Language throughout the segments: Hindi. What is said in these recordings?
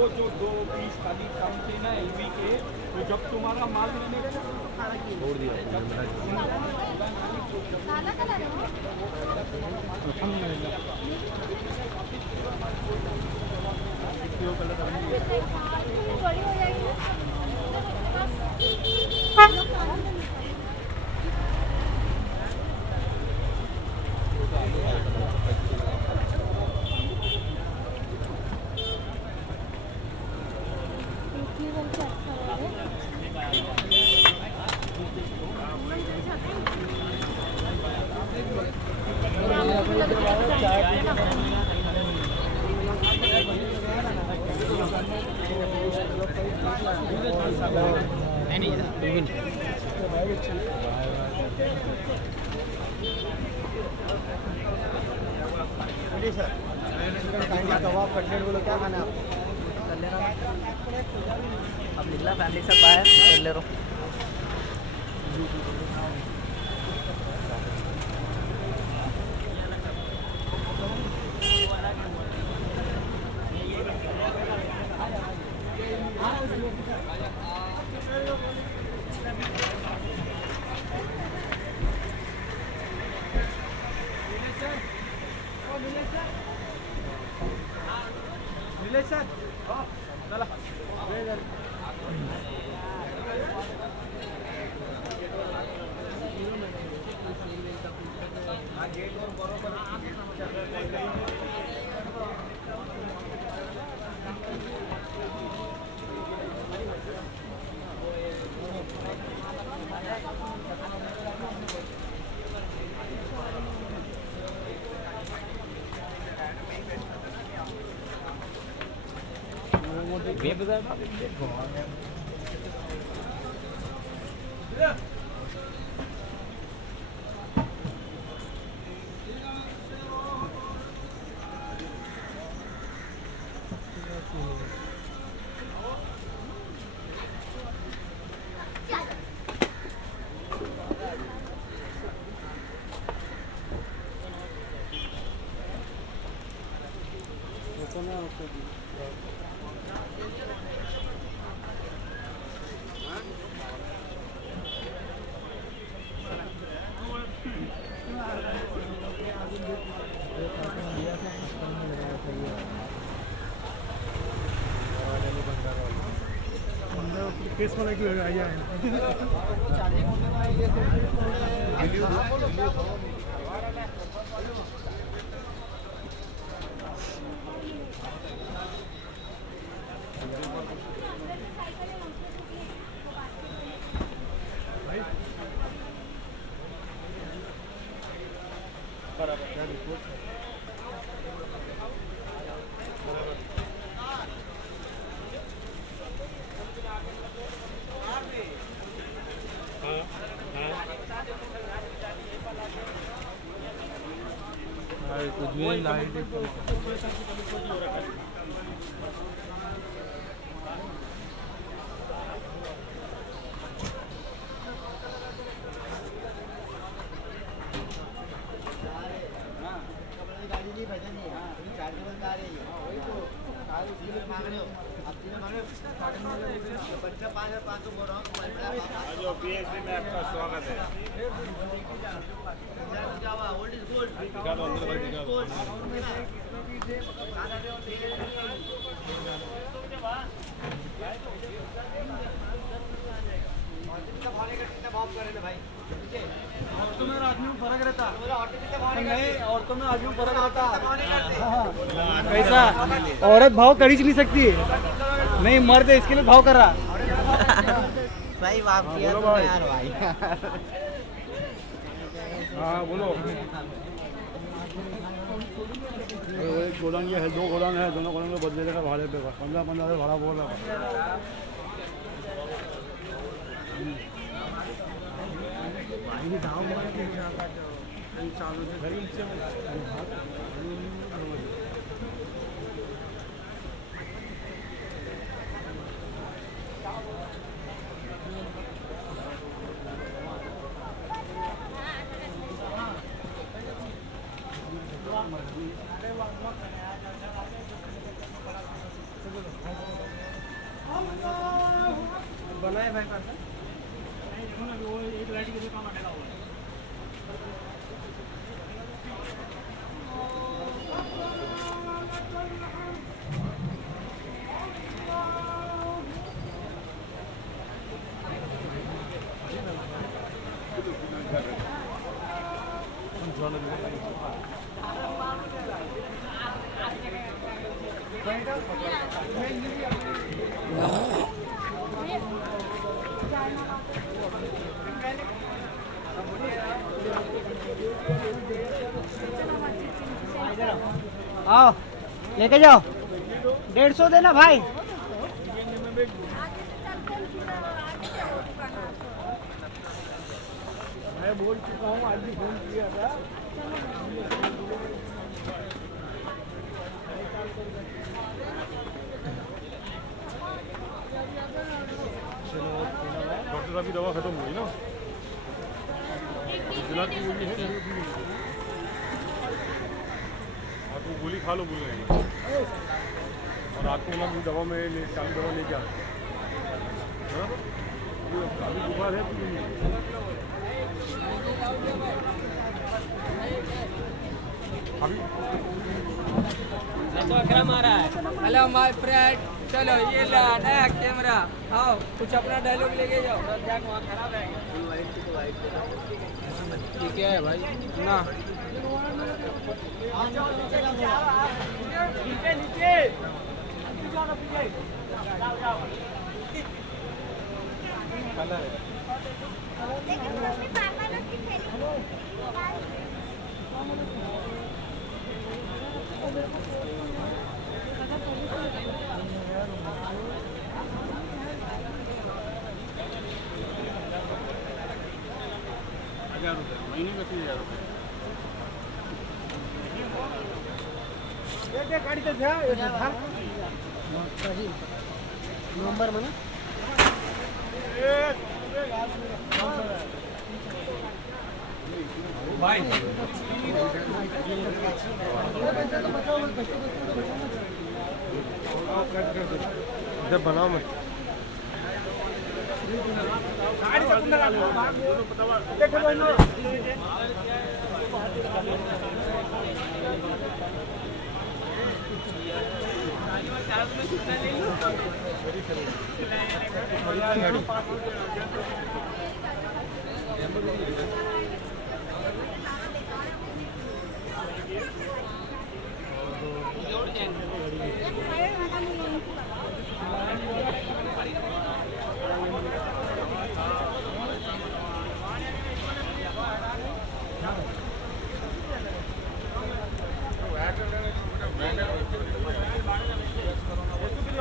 वो जो 2 पीस खाली काम थे ना एलवी के, तो जब तुम्हारा माल मिलने का छोड़ दिया काला कलर बड़ी हो जाएगी। कबाब कटलेट बोलो क्या खाना है कर लेना। अब निकला फैमिली सब बाहर कर ले रहा हूँ। केस वाला की आया है BSB में आपका स्वागत है। औरतों में आदमी में फर्क रहता नहीं, औरतों में आदमी में फर्क रहता। कैसा औरत भाव कर ही नहीं सकती, नहीं मर्द इसके लिए भाव कर रहा। भाई माफ किया तो यार भाई। हाँ बोलो। एक गोदाम ये है, 2 गोदाम है, दोनों गोदाम में बदले का भाड़े पे 15,000 भाड़ा बोल रहा है। बनाए भाई पास आओ लेके जाओ 150 देना भाई। मैं बोल चुका हूँ, आज भी फोन किया था। डॉक्टर साहब की दवा खत्म हुई ना? गुजरात की गोली है, आपको गोली खा लो बोल रहे हैं। और रात को मतलब दवा में शाम दवा लेके आते हैं। अभी बुखार है अभी तो अकरम आ रहा है। हेलो माय फ्रेंड, चलो ये ला नया कैमरा, आओ कुछ अपना डायलॉग लेके जाओ। वहाँ खराब है ठीक है भाई ना। नीचे नीचे महीने में 3000 रुपये। गाड़ी तो नंबर में भाई जब बनाओ मत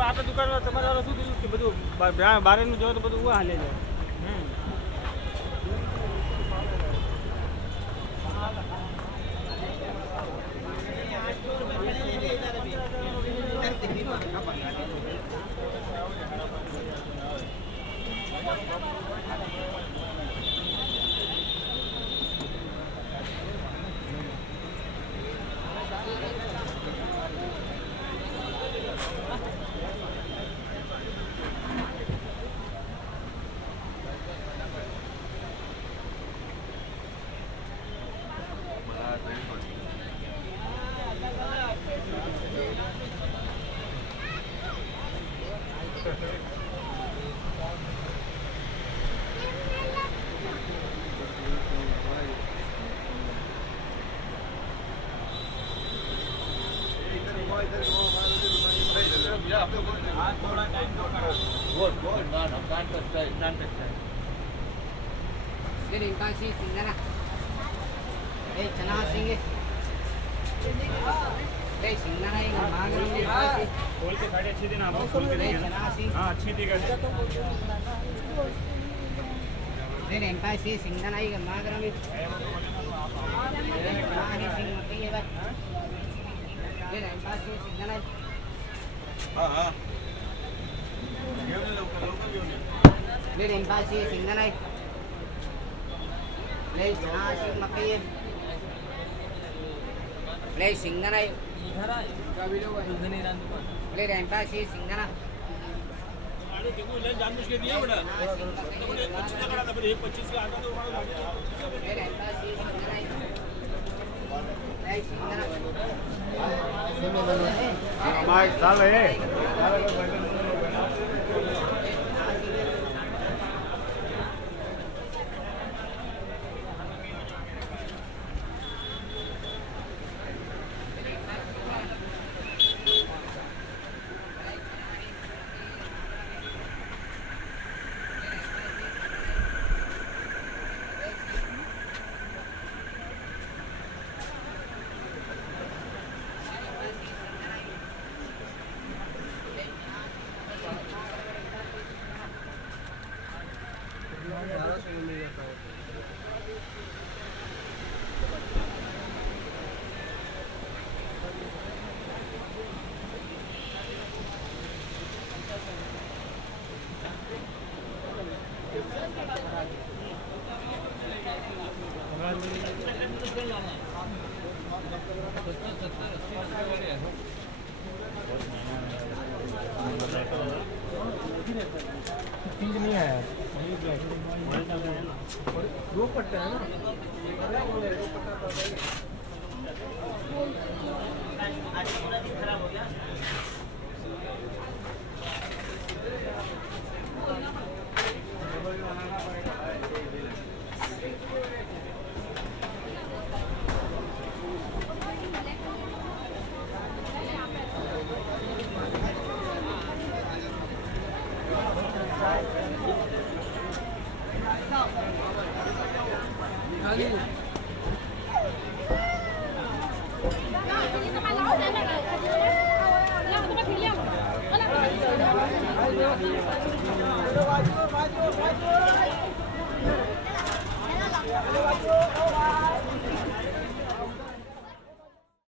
આપણા દુકાનમાં તમારે શું થયું કે બધું બહારનું જોવો તો બધું હાલે છે. Jadi kasih singgana. Chana singe. singgana ini magar ini kasih. खोल के साढ़े अच्छी देना आपको खोल के देंगे चना सिंग. हाँ अच्छी देगा Ini kasih singgana ini magar ini. Chana ini sing mati ya bang. Ini kasih singgana. Ini kasih singgana. Play chana sing mati ya. Play singgana. Play kasih singgana. दो पट्टा है ना Hãy subscribe cho kênh Ghiền Mì Gõ để không bỏ lỡ